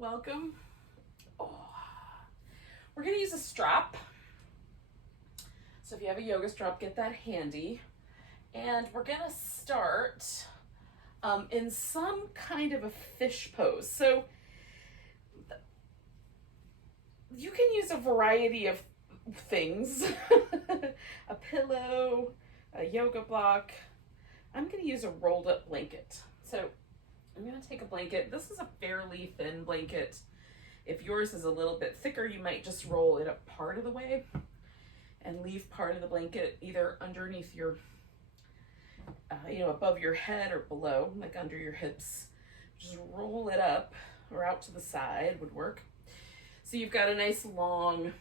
welcome. Oh. We're going to use a strap. So if you have a yoga strap, get that handy. And we're going to start in some kind of a fish pose. So you can use a variety of things. A pillow, a yoga block. I'm going to use a rolled up blanket. So I'm going to take a blanket. This is a fairly thin blanket. If yours is a little bit thicker, you might just roll it up part of the way and leave part of the blanket either underneath your, above your head or below, like under your hips. Just roll it up or out to the side would work. So you've got a nice long,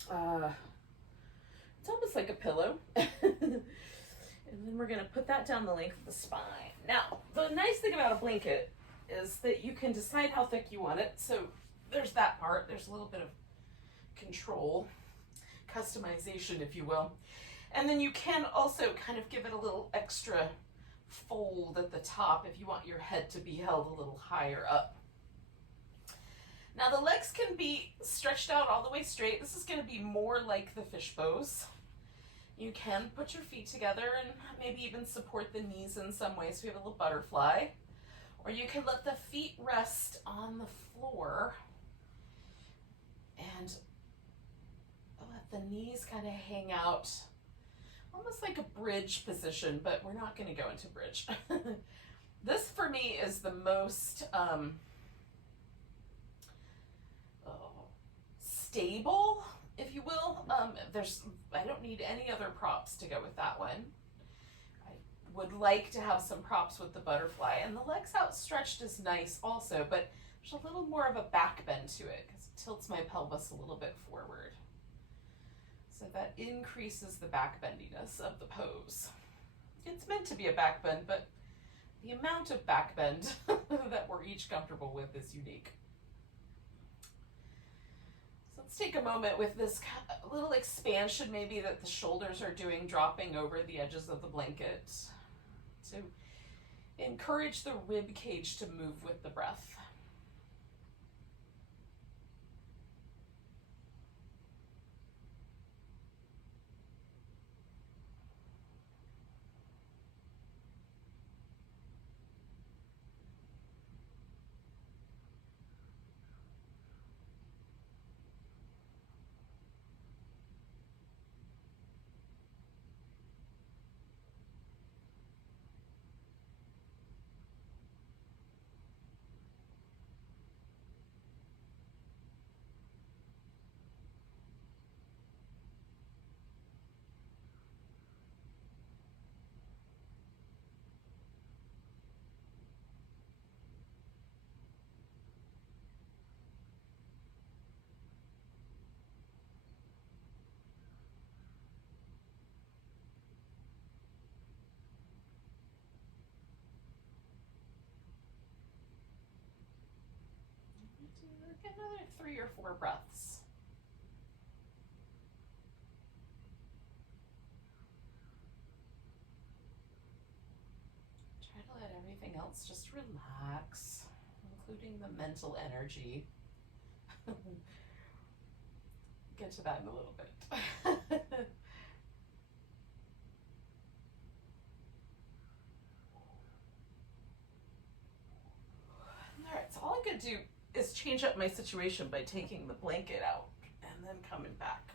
it's almost like a pillow. And then we're going to put that down the length of the spine. Now, the nice thing about a blanket is that you can decide how thick you want it. So there's that part. There's a little bit of control, customization, if you will. And then you can also kind of give it a little extra fold at the top if you want your head to be held a little higher up. Now the legs can be stretched out all the way straight. This is going to be more like the fish pose. You can put your feet together and maybe even support the knees in some way, so we have a little butterfly. Or you can let the feet rest on the floor and let the knees kind of hang out, almost like a bridge position, but we're not going to go into bridge. This for me is the most stable, if you will. I don't need any other props to go with that one. I would like to have some props with the butterfly, and the legs outstretched is nice also, but there's a little more of a back bend to it because it tilts my pelvis a little bit forward. So that increases the back bendiness of the pose. It's meant to be a back bend, but the amount of back bend that we're each comfortable with is unique. Let's take a moment with this little expansion maybe that the shoulders are doing, dropping over the edges of the blanket to encourage the rib cage to move with the breath. Get another 3 or 4 breaths. Try to let everything else just relax, including the mental energy. Get to that in a little bit. All right, so all I'm going to do is change up my situation by taking the blanket out and then coming back.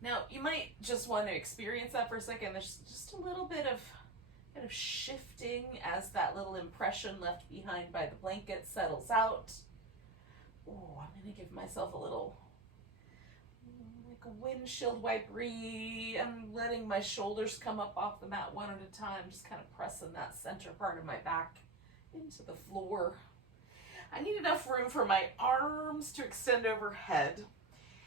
Now, you might just want to experience that for a second. There's just a little bit of kind of shifting as that little impression left behind by the blanket settles out. Oh, I'm going to give myself a little, like a windshield wipery. I'm letting my shoulders come up off the mat one at a time, just kind of pressing that center part of my back into the floor. I need enough room for my arms to extend overhead.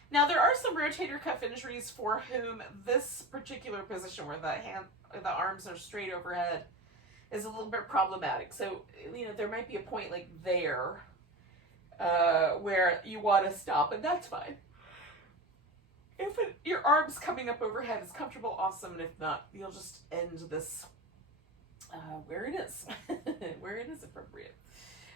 Now there are some rotator cuff injuries for whom this particular position where the arms are straight overhead is a little bit problematic. So, there might be a point like there where you want to stop, and that's fine. If your arms coming up overhead is comfortable, awesome, and if not, you'll just end this where it is, where it is appropriate.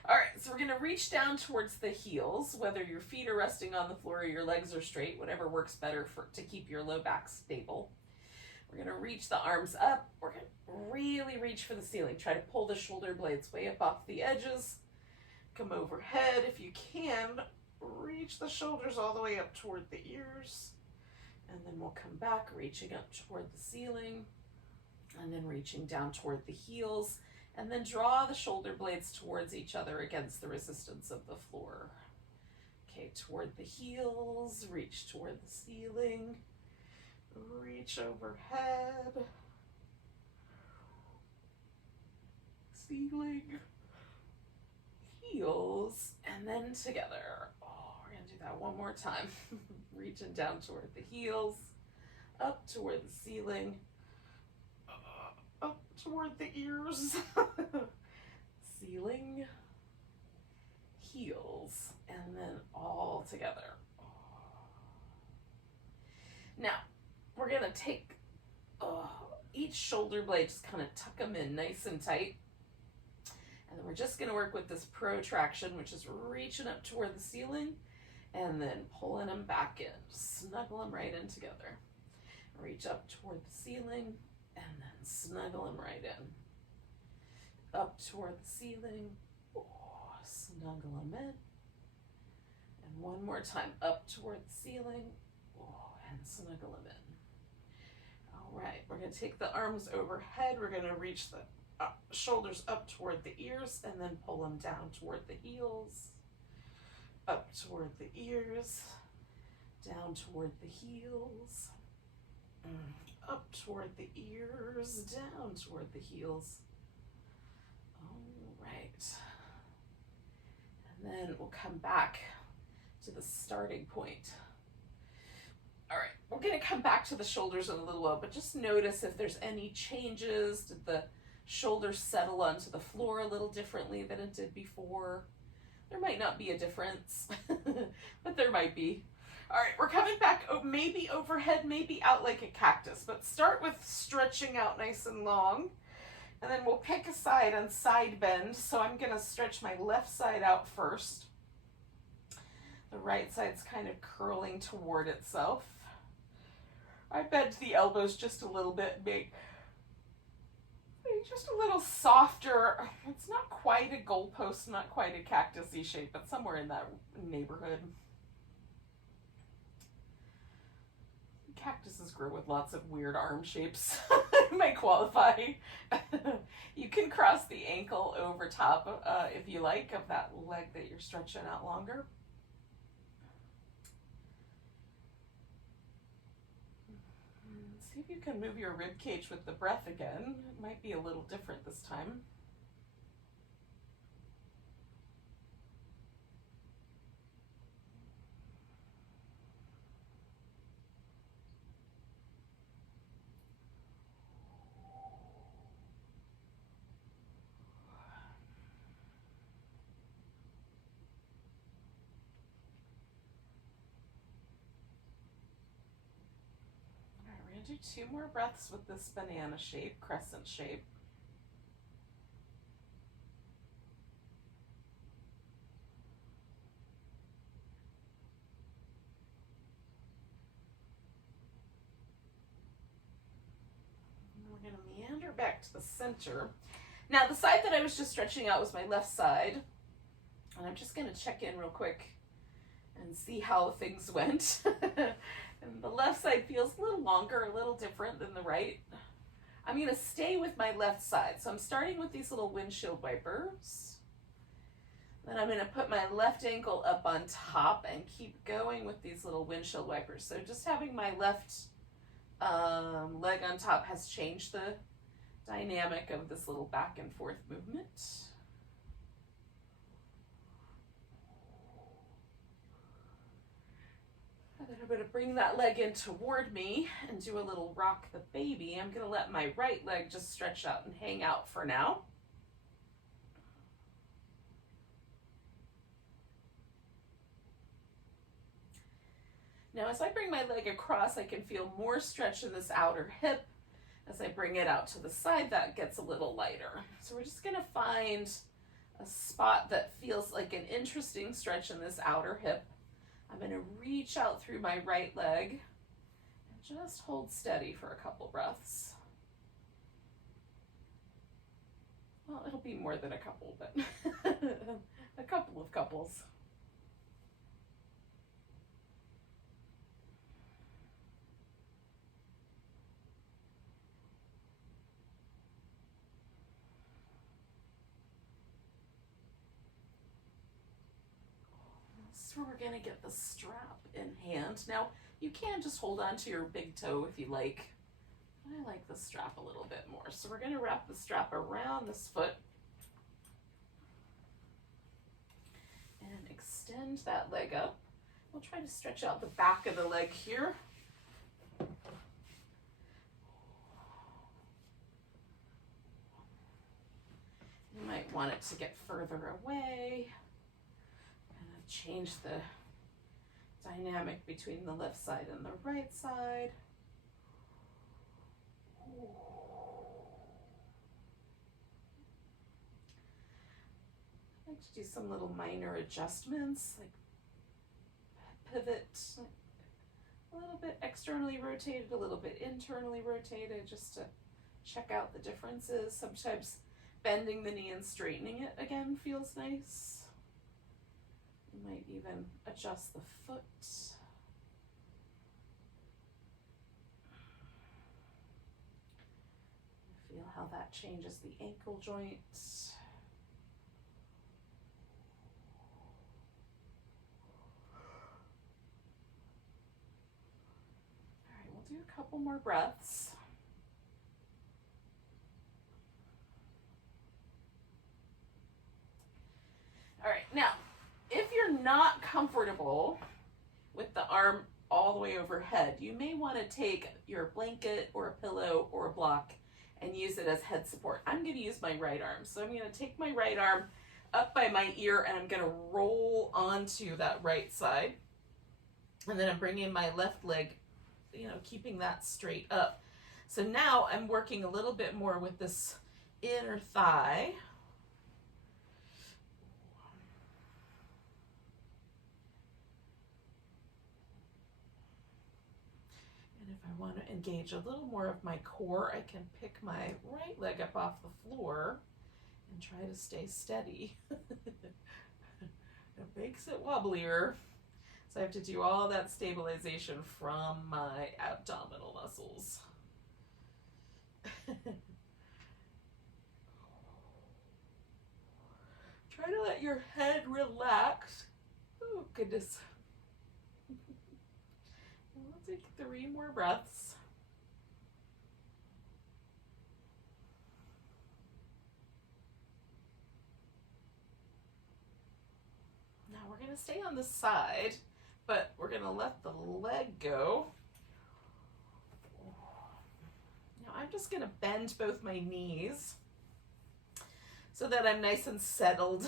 All right, so we're going to reach down towards the heels, whether your feet are resting on the floor or your legs are straight, whatever works better to keep your low back stable. We're going to reach the arms up. We're going to really reach for the ceiling. Try to pull the shoulder blades way up off the edges. Come overhead if you can. Reach the shoulders all the way up toward the ears. And then we'll come back, reaching up toward the ceiling. And then reaching down toward the heels. And then draw the shoulder blades towards each other against the resistance of the floor. Okay, toward the heels, reach toward the ceiling, reach overhead, ceiling, heels, and then together. Oh, we're gonna do that one more time. Reaching down toward the heels, up toward the ceiling, up toward the ears, ceiling, heels, and then all together. Now, we're going to take each shoulder blade, just kind of tuck them in nice and tight. And then we're just going to work with this protraction, which is reaching up toward the ceiling and then pulling them back in. Snuggle them right in together. Reach up toward the ceiling and then snuggle them right in. Up toward the ceiling, snuggle them in. And one more time, up toward the ceiling, and snuggle them in. All right, we're going to take the arms overhead. We're going to reach the shoulders up toward the ears and then pull them down toward the heels. Up toward the ears, down toward the heels. Up toward the ears, down toward the heels. All right. And then we'll come back to the starting point. All right, we're going to come back to the shoulders in a little while, but just notice if there's any changes. Did the shoulders settle onto the floor a little differently than it did before? There might not be a difference, but there might be. All right, we're coming back, maybe overhead, maybe out like a cactus, but start with stretching out nice and long, and then we'll pick a side on side bend. So I'm gonna stretch my left side out first. The right side's kind of curling toward itself. I bend the elbows just a little bit, make just a little softer. It's not quite a goalpost, not quite a cactus-y shape, but somewhere in that neighborhood. Cactuses grow with lots of weird arm shapes. It might qualify. You can cross the ankle over top if you like of that leg that you're stretching out longer. See if you can move your rib cage with the breath again. It might be a little different this time. Do 2 more breaths with this banana shape, crescent shape. And we're going to meander back to the center. Now the side that I was just stretching out was my left side. And I'm just going to check in real quick and see how things went. And the left side feels a little longer, a little different than the right. I'm going to stay with my left side. So I'm starting with these little windshield wipers. Then I'm going to put my left ankle up on top and keep going with these little windshield wipers. So just having my left leg on top has changed the dynamic of this little back and forth movement. And then I'm going to bring that leg in toward me and do a little rock the baby. I'm going to let my right leg just stretch out and hang out for now. Now as I bring my leg across, I can feel more stretch in this outer hip. As I bring it out to the side, that gets a little lighter. So we're just going to find a spot that feels like an interesting stretch in this outer hip. I'm going to reach out through my right leg and just hold steady for a couple breaths. Well, it'll be more than a couple, but a couple of couples. So we're going to get the strap in hand. Now, you can just hold on to your big toe if you like. I like the strap a little bit more. So we're going to wrap the strap around this foot and extend that leg up. We'll try to stretch out the back of the leg here. You might want it to get further away. Change the dynamic between the left side and the right side. I like to do some little minor adjustments, like pivot a little bit externally rotated, a little bit internally rotated, just to check out the differences. Sometimes bending the knee and straightening it again feels nice. You might even adjust the foot. Feel how that changes the ankle joint. All right, we'll do a couple more breaths. All right, now, if you're not comfortable with the arm all the way overhead, you may want to take your blanket or a pillow or a block and use it as head support. I'm going to use my right arm. So I'm going to take my right arm up by my ear and I'm going to roll onto that right side. And then I'm bringing my left leg, keeping that straight up. So now I'm working a little bit more with this inner thigh. If I want to engage a little more of my core, I can pick my right leg up off the floor and try to stay steady. It makes it wobblier. So I have to do all that stabilization from my abdominal muscles. Try to let your head relax. Oh, goodness. We'll take 3 more breaths. Now we're going to stay on the side, but we're going to let the leg go. Now I'm just going to bend both my knees so that I'm nice and settled,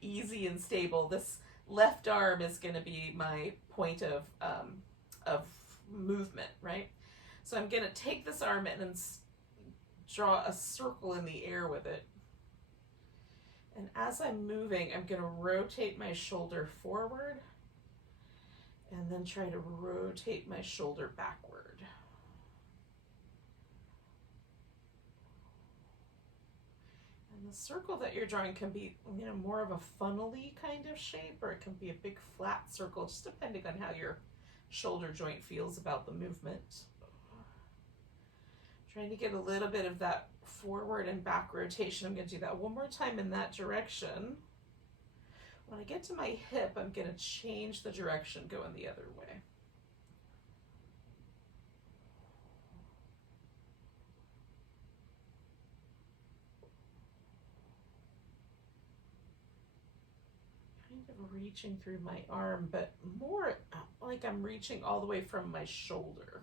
easy and stable. This left arm is going to be my point of movement, right? So I'm going to take this arm in and draw a circle in the air with it. And as I'm moving, I'm going to rotate my shoulder forward and then try to rotate my shoulder backward. And the circle that you're drawing can be, more of a funnel-y kind of shape, or it can be a big flat circle, just depending on how your shoulder joint feels about the movement. Trying to get a little bit of that forward and back rotation. I'm going to do that one more time in that direction. When I get to my hip, I'm going to change the direction, going the other way. Kind of reaching through my arm, but more like I'm reaching all the way from my shoulder.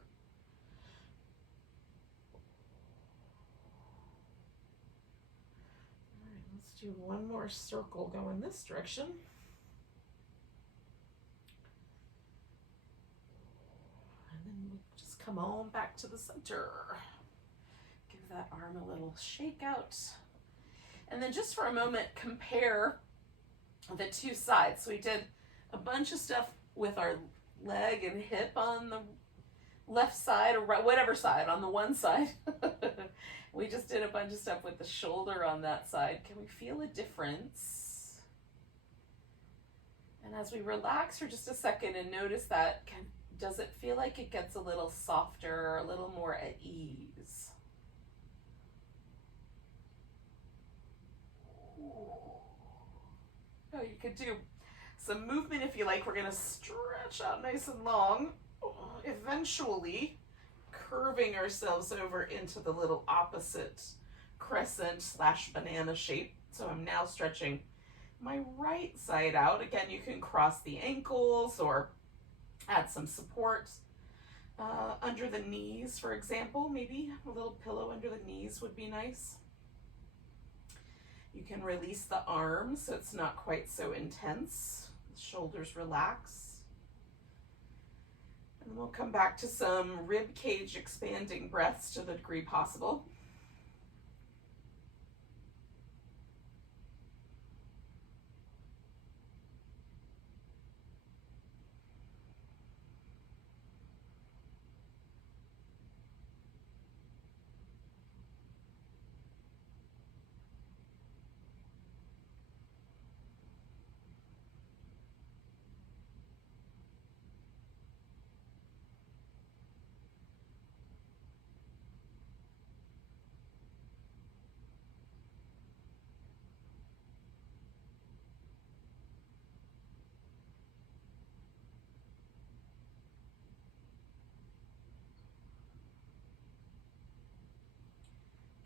Do one more circle going this direction. And then we just come on back to the center. Give that arm a little shake out. And then just for a moment, compare the two sides. So we did a bunch of stuff with our leg and hip on the left side, or whatever side, on the one side. We just did a bunch of stuff with the shoulder on that side. Can we feel a difference? And as we relax for just a second and notice that, does it feel like it gets a little softer, a little more at ease? Oh, you could do some movement if you like. We're gonna stretch out nice and long, eventually curving ourselves over into the little opposite crescent / banana shape. So I'm now stretching my right side out. Again, you can cross the ankles or add some support under the knees, for example. Maybe a little pillow under the knees would be nice. You can release the arms so it's not quite so intense. The shoulders relax. And then we'll come back to some rib cage expanding breaths to the degree possible.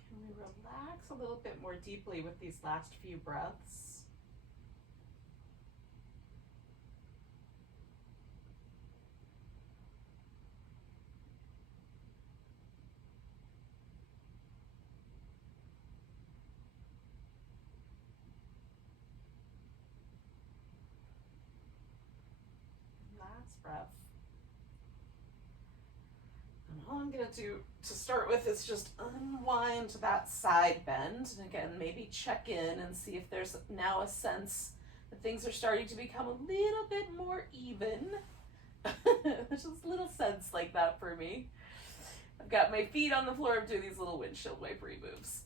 Can we relax a little bit more deeply with these last few breaths? Last breath. And all I'm going to do to start with is just unwind that side bend. And again, maybe check in and see if there's now a sense that things are starting to become a little bit more even. There's just a little sense like that for me. I've got my feet on the floor. I'm doing these little windshield wipery moves.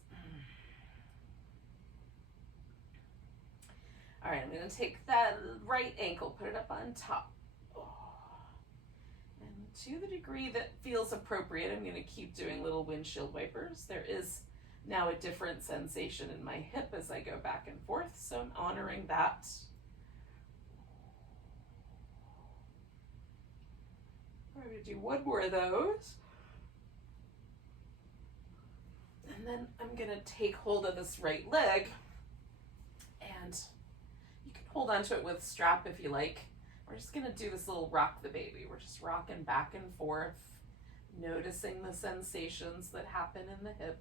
All right, I'm going to take that right ankle, put it up on top. To the degree that feels appropriate, I'm going to keep doing little windshield wipers. There is now a different sensation in my hip as I go back and forth, so I'm honoring that. I'm going to do one more of those. And then I'm going to take hold of this right leg, and you can hold onto it with a strap if you like. We're just going to do this little rock the baby. We're just rocking back and forth, noticing the sensations that happen in the hip.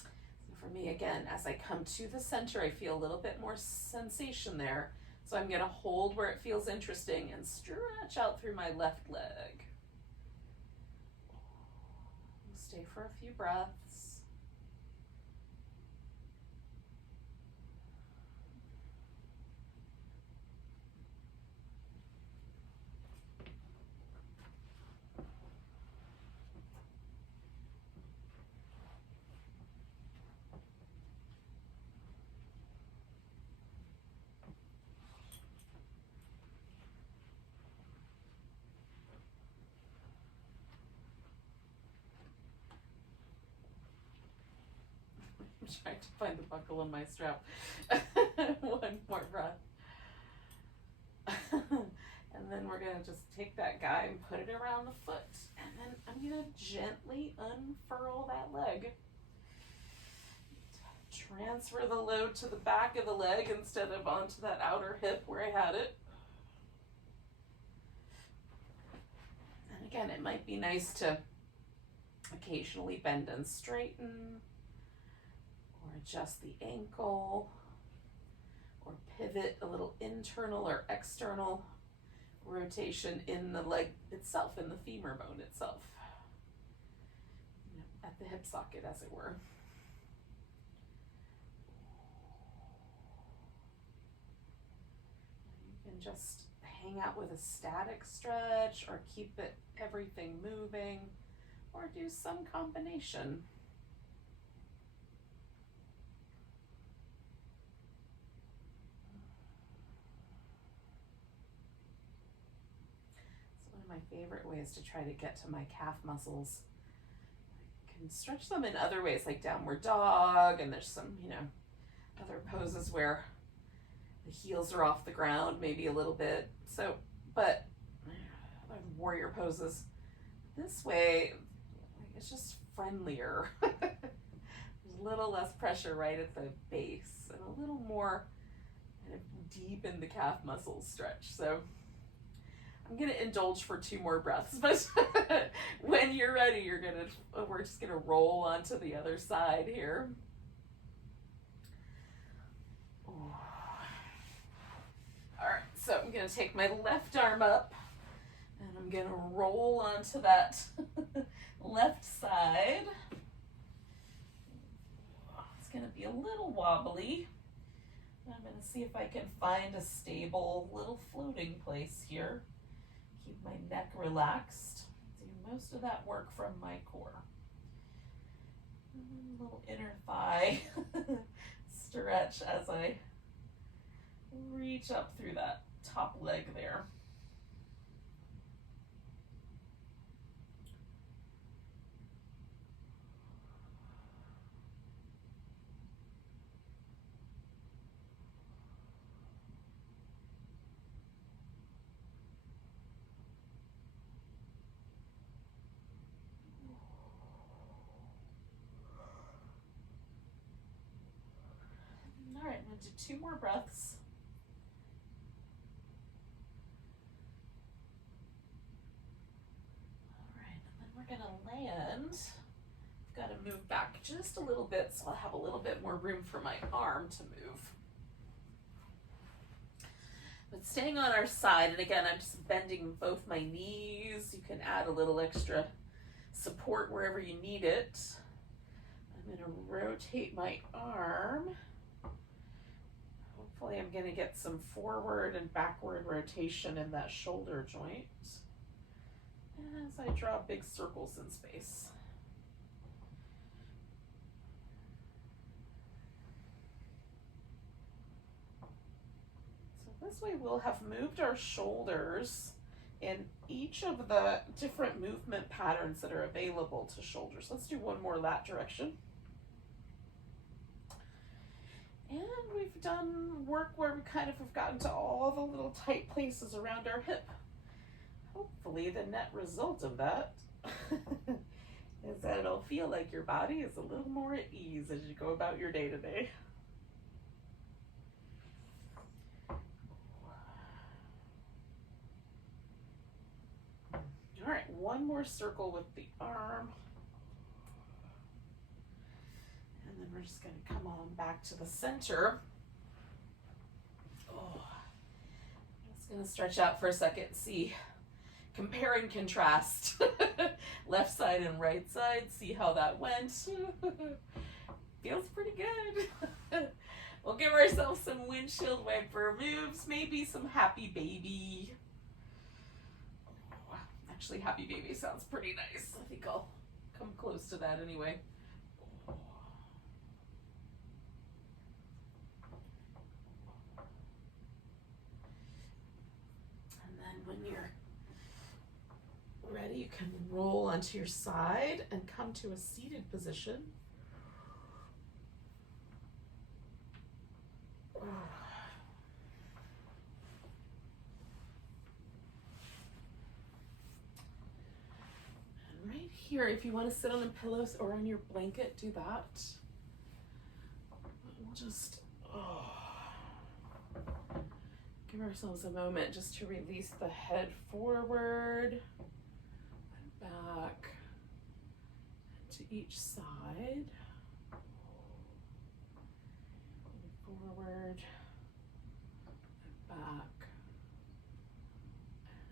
So for me, again, as I come to the center, I feel a little bit more sensation there. So I'm going to hold where it feels interesting and stretch out through my left leg. Stay for a few breaths. I'm trying to find the buckle in my strap. One more breath. And then we're going to just take that guy and put it around the foot. And then I'm going to gently unfurl that leg. Transfer the load to the back of the leg instead of onto that outer hip where I had it. And again, it might be nice to occasionally bend and straighten, or adjust the ankle, or pivot a little internal or external rotation in the leg itself, in the femur bone itself, at the hip socket, as it were. You can just hang out with a static stretch or keep everything moving, or do some combination. It's one of my favorite ways to try to get to my calf muscles. I can stretch them in other ways, like downward dog, and there's some, other poses where the heels are off the ground, maybe a little bit. So, but warrior poses, this way, it's just friendlier. There's a little less pressure right at the base, and a little more kind of deep in the calf muscles stretch. So I'm gonna indulge for 2 more breaths, but when you're ready, we're just gonna roll onto the other side here. All right, so I'm gonna take my left arm up, and I'm gonna roll onto that left side. It's gonna be a little wobbly. I'm gonna see if I can find a stable little floating place here. Keep my neck relaxed. Do most of that work from my core. A little inner thigh stretch as I reach up through that top leg there. All right, I'm going to do 2 more breaths. Going to land. I've got to move back just a little bit so I'll have a little bit more room for my arm to move. But staying on our side, and again, I'm just bending both my knees. You can add a little extra support wherever you need it. I'm going to rotate my arm. Hopefully I'm going to get some forward and backward rotation in that shoulder joint as I draw big circles in space. So this way we'll have moved our shoulders in each of the different movement patterns that are available to shoulders. Let's do one more lat direction. And we've done work where we kind of have gotten to all the little tight places around our hip. Hopefully the net result of that is that it'll feel like your body is a little more at ease as you go about your day to day. All right, one more circle with the arm. And then we're just going to come on back to the center. I'm just going to stretch out for a second, see. Compare and contrast left side and right side, see how that went. Feels pretty good. We'll give ourselves some windshield wiper moves, maybe some happy baby. Actually, happy baby sounds pretty nice. I think I'll come close to that anyway. And then when you're ready, you can roll onto your side and come to a seated position. And right here, if you want to sit on the pillows or on your blanket, do that. We'll just give ourselves a moment just to release the head forward. Back to each side, forward, back,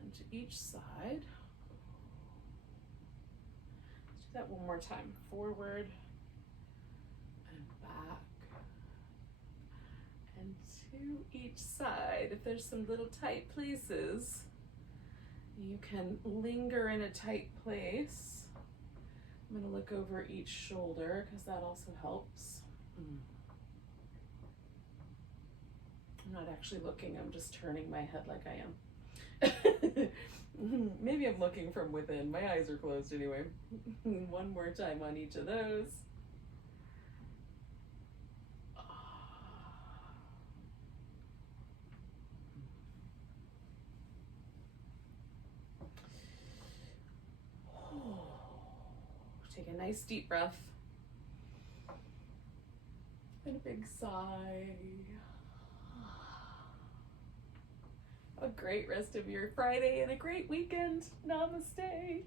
and to each side. Let's do that one more time. Forward and back and to each side. If there's some little tight places, you can linger in a tight place. I'm going to look over each shoulder because that also helps. I'm not actually looking, I'm just turning my head like I am. Maybe I'm looking from within. My eyes are closed anyway. One more time on each of those. Take a nice deep breath. And a big sigh. Have a great rest of your Friday and a great weekend. Namaste.